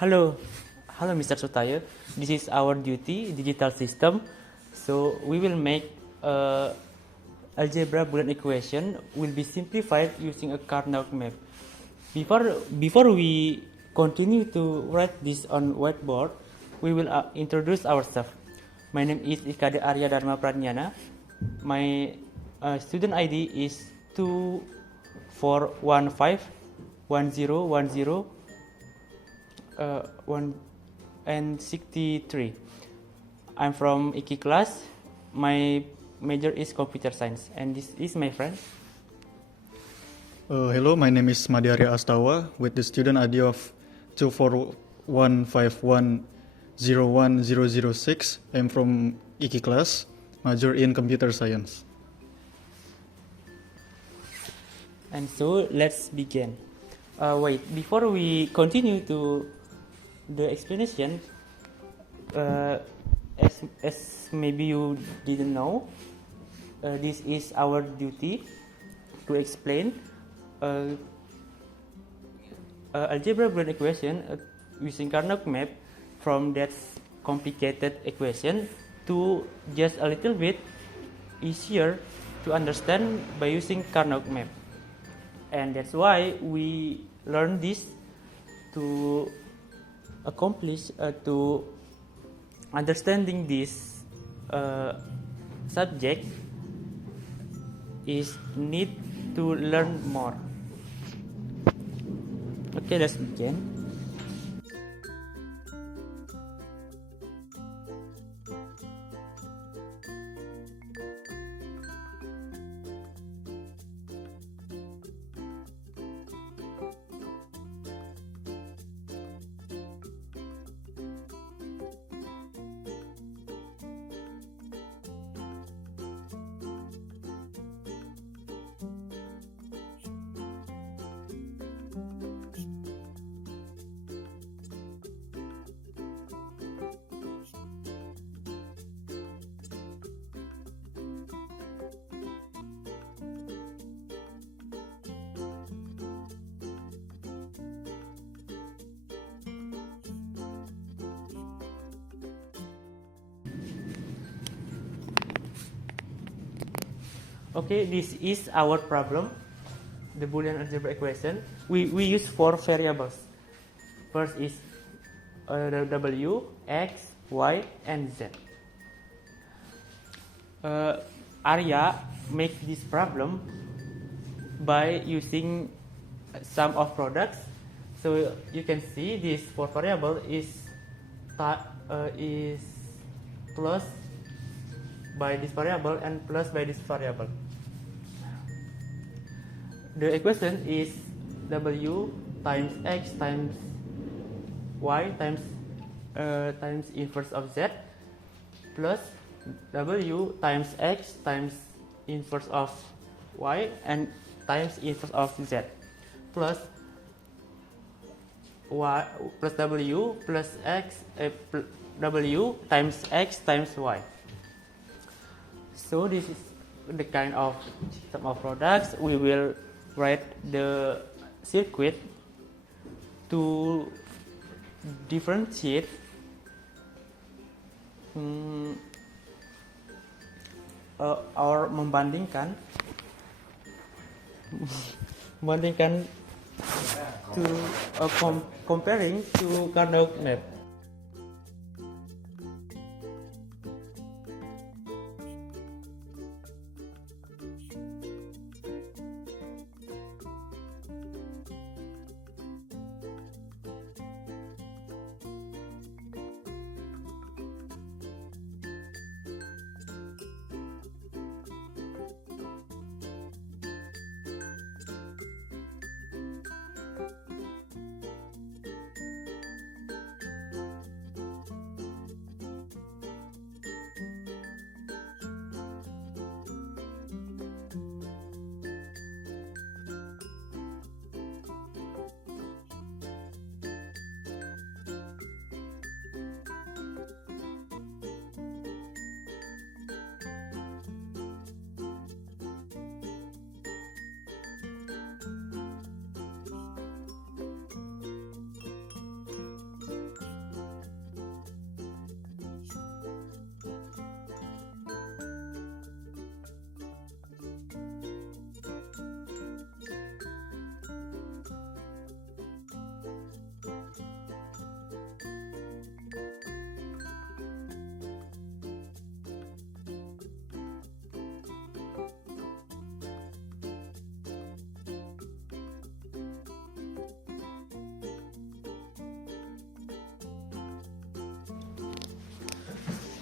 Hello, hello, Mr. Sutayo. This is our duty, digital system. So we will make algebra Boolean equation will be simplified using a Karnaugh map. Before we continue to write this on whiteboard, we will introduce ourselves. My name is Kadek Arya Darma Pradnyana. My student ID is 24151010 1 and 63. I'm from IKI class. My major is computer science, and this is my friend. Hello, my name is Arya Astawa with the student ID of 24151011006. I'm from IKI class, major in computer science. And so let's begin. Before we continue to the explanation, as maybe you didn't know, this is our duty to explain algebra Boolean equation using Karnaugh map from that complicated equation to just a little bit easier to understand by using Karnaugh map. And that's why we learn this to accomplish to understanding this subject is need to learn more. Okay, let's begin. Okay, this is our problem, the Boolean algebra equation. We use 4 variables. First is W, X, Y, and Z. Arya makes this problem by using sum of products. So you can see this 4 variable is plus by this variable and plus by this variable. The equation is W times X times Y times inverse of Z plus W times X times inverse of Y and times inverse of Z plus Y plus W plus X W times X times Y. So this is the kind of sum of products. We will write the circuit to differentiate or membandingkan to comparing to Karnaugh map.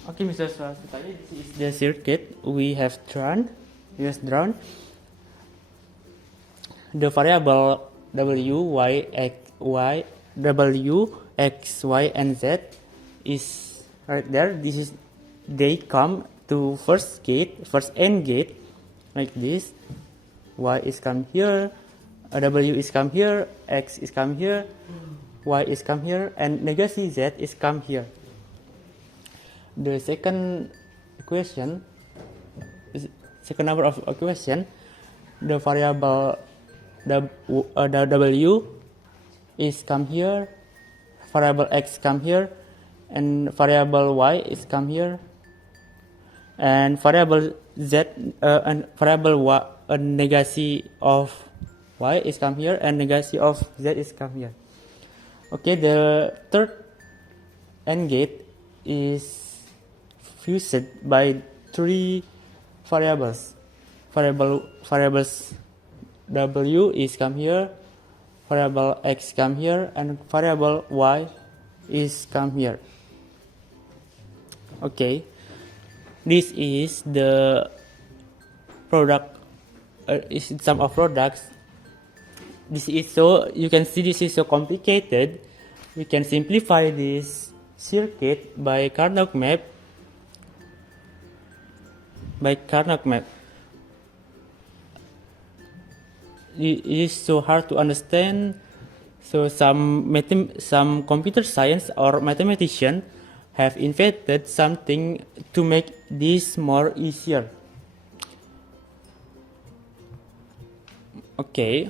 Okay, Mr. Swasutani, this is the circuit we have drawn. The variable w, y, x, y, and z is right there. They come to first AND gate, like this. Y is come here, w is come here, x is come here, y is come here, and negative z is come here. The second number of equation, the variable the w is come here, variable x come here, and variable y is come here, and variable z and variable y, negative of y is come here, and negative of z is come here. Okay, the third AND gate is fused by three variables. Variables w is come here, variable x come here, and variable y is come here. Okay, this is the product. Is sum of products. This is so you can see this is so complicated. We can simplify this circuit by Karnaugh map. It is so hard to understand. So some computer science or mathematician have invented something to make this more easier. Okay,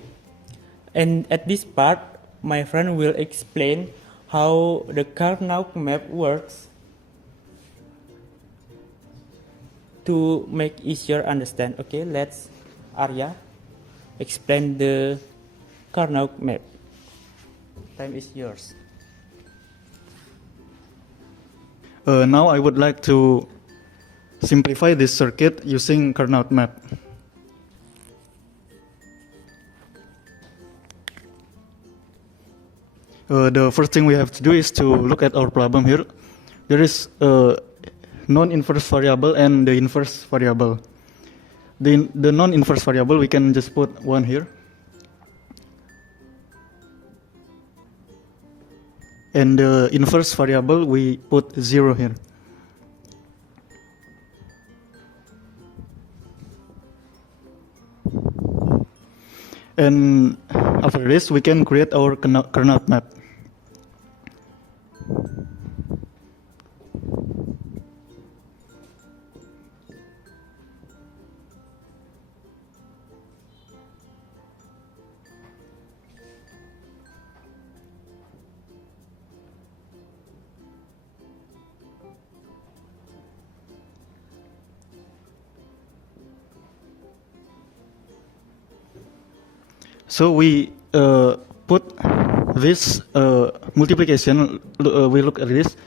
and at this part, my friend will explain how the Karnaugh map works to make easier understand. Okay, let's Arya explain the Karnaugh map. Time is yours. Now I would like to simplify this circuit using Karnaugh map. The first thing we have to do is to look at our problem here. There is a non-inverse variable and the inverse variable. The non-inverse variable we can just put 1 here. And the inverse variable we put 0 here. And after this we can create our Karnaugh map. So we put this multiplication, we look at this,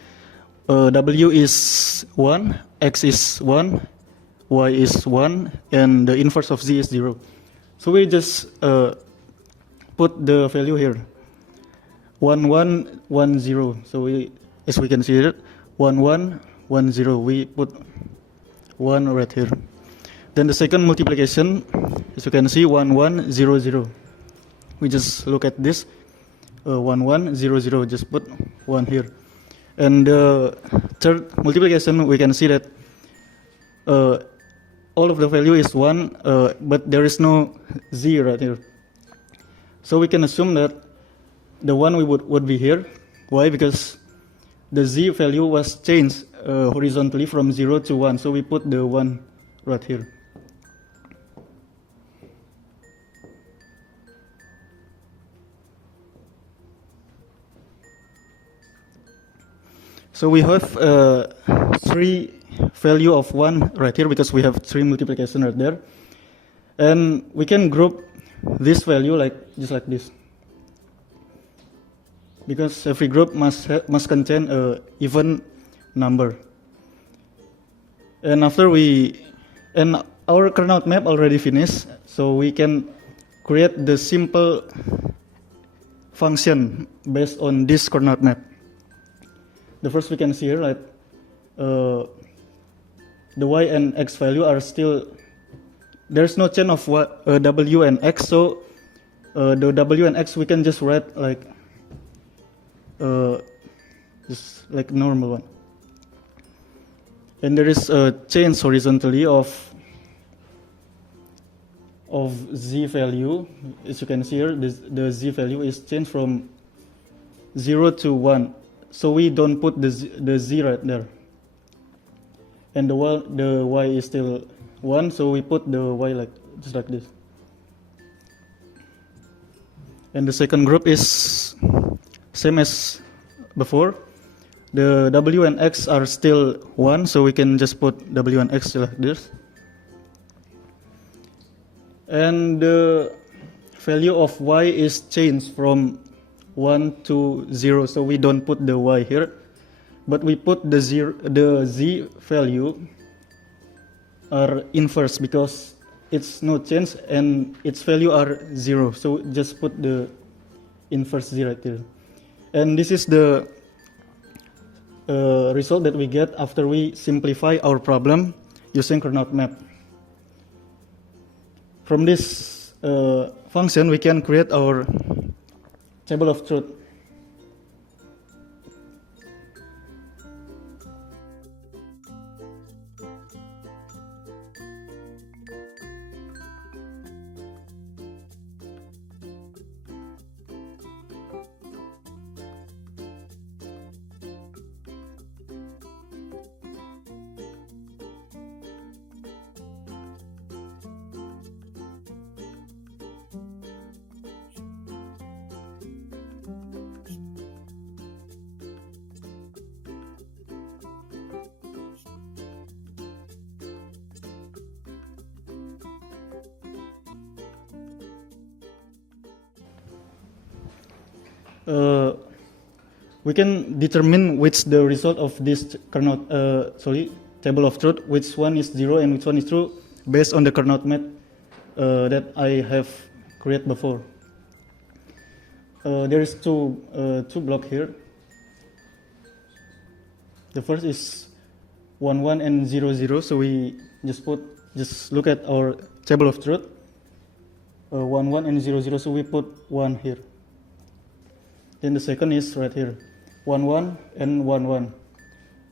w is 1, x is 1, y is 1, and the inverse of z is 0. So we just put the value here, 1, 1, 1, 0. So as we can see here, 1, 1, 1, 0. We put 1 right here. Then the second multiplication, as you can see, 1, 1, 0, 0. We just look at this, 1, 1, 0, 0, just put 1 here. And the third multiplication, we can see that all of the value is 1, but there is no z right here. So we can assume that the 1 would be here. Why? Because the z value was changed horizontally from 0 to 1. So we put the 1 right here. So we have 3 value of 1 right here because we have 3 multiplication right there. And we can group this value just like this. Because every group must contain an even number. And after our Karnaugh map already finished, so we can create the simple function based on this Karnaugh map. The first we can see here, the y and x value are still, there's no change of w and x, so the w and x we can just write like just like normal one. And there is a change horizontally of z value. As you can see here, the z value is changed from 0 to 1. So we don't put the z right there. And the y is still 1, so we put the y like just like this. And the second group is same as before. The w and x are still 1, so we can just put w and x like this. And the value of y is changed from 1 to 0, so we don't put the y here, but we put the z value are inverse because it's no change and its value are 0, so just put the inverse z right here. And this is the result that we get after we simplify our problem using Karnaugh map. From this function we can create our table of truth. We can determine which the result of this table of truth, which one is 0 and which one is true, based on the Karnaugh map that I have created before. There is two blocks here. The first is 1 1 and 0 0, so we just look at our table of truth. 1 1 and 0 0, so we put 1 here. Then the second is right here, 1 1 and 1 1.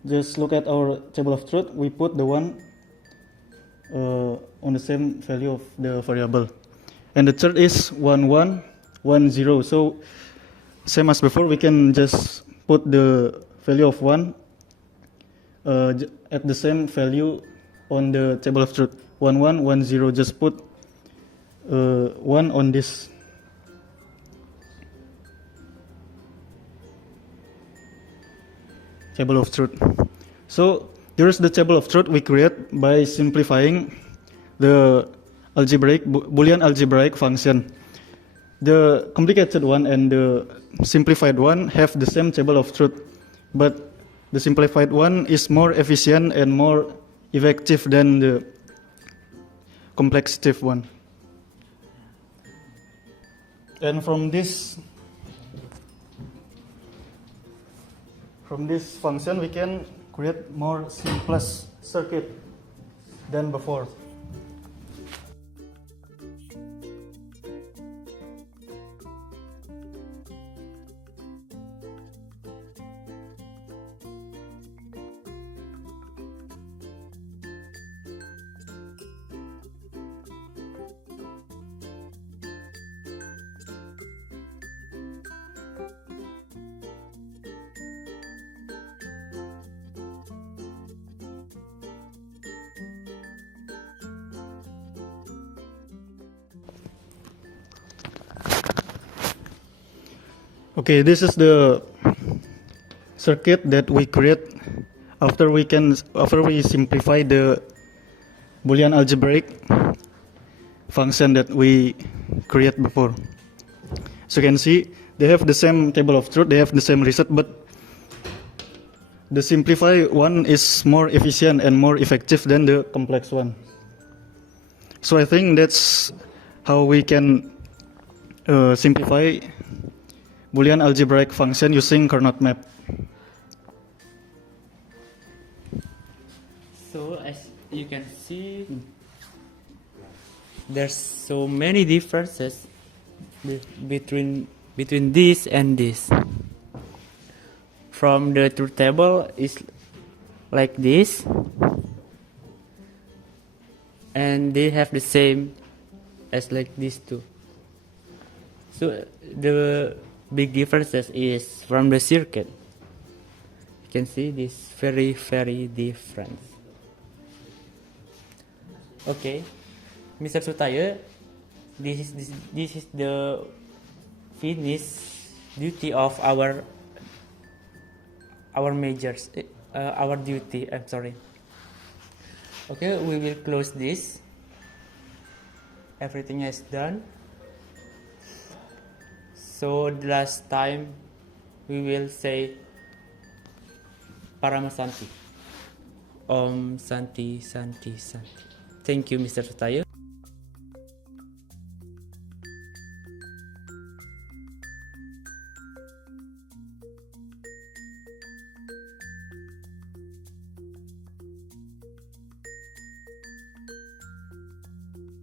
Just look at our table of truth. We put the 1 on the same value of the variable. And the third is 1 1 1 0. So same as before, we can just put the value of 1 at the same value on the table of truth. 1 1 1 0. Just put 1 on this. Table of truth. So there is the table of truth we create by simplifying the Boolean algebraic function. The complicated one and the simplified one have the same table of truth, but the simplified one is more efficient and more effective than the complexity one. And from this function we can create more simplest circuit than before. Okay, this is the circuit that we create after we simplify the Boolean algebraic function that we create before. So you can see they have the same table of truth, they have the same result, but the simplified one is more efficient and more effective than the complex one. So I think that's how we can simplify Boolean algebraic function using Karnaugh map. So as you can see there's so many differences between this and this. From the truth table is like this, and they have the same as like this too. So the big differences is from the circuit. You can see this very different. Okay, Mr. Sutaya, this is the finished duty of our majors, our duty. I'm sorry. Okay, we will close this. Everything is done. So the last time we will say Paramasanti. Om Santi Santi Santi. Thank you, Mr. Sutaya.